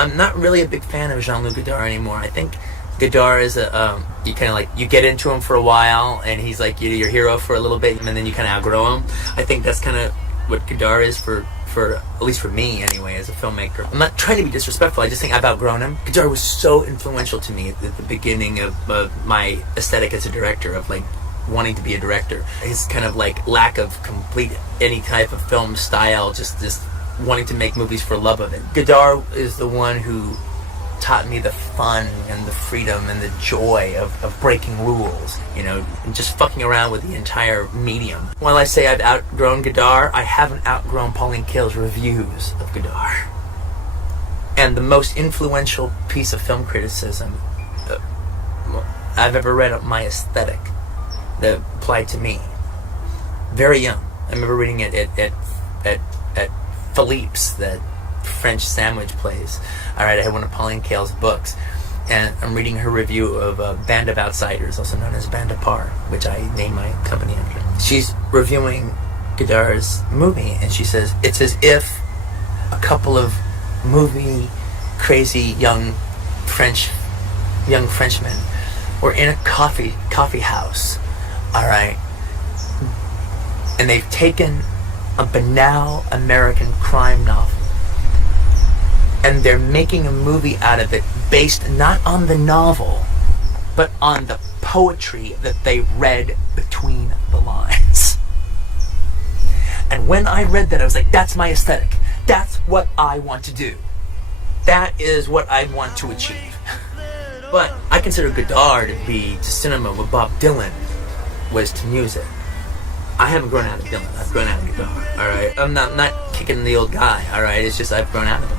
I'm not really a big fan of Jean-Luc Godard anymore. I think Godard is you kind of like, you get into him for a while, and he's like your hero for a little bit, and then you kind of outgrow him. I think that's kind of what Godard is for at least for me anyway, as a filmmaker. I'm not trying to be disrespectful, I just think I've outgrown him. Godard was so influential to me at the beginning of my aesthetic as a director, of like wanting to be a director. His kind of like lack of complete any type of film style, just wanting to make movies for love of it. Godard is the one who taught me the fun and the freedom and the joy of breaking rules, you know, and just fucking around with the entire medium. While I say I've outgrown Godard, I haven't outgrown Pauline Kael's reviews of Godard. And the most influential piece of film criticism I've ever read of my aesthetic that applied to me. Very young. I remember reading it at Philippe's, that French sandwich place. Alright, I had one of Pauline Kael's books, and I'm reading her review of Band of Outsiders, also known as Band Apart, which I named my company after. She's reviewing Godard's movie, and she says, it's as if a couple of movie crazy young Frenchmen were in a coffee house, alright, and they've taken a banal American crime novel, and they're making a movie out of it based not on the novel, but on the poetry that they read between the lines. And when I read that, I was like, that's my aesthetic. That's what I want to do. That is what I want to achieve. But I consider Godard to be to cinema what Bob Dylan was to music. I haven't grown out of Dylan. I've grown out of Godard. All right, I'm not kicking the old guy. All right, it's just I've grown out of him.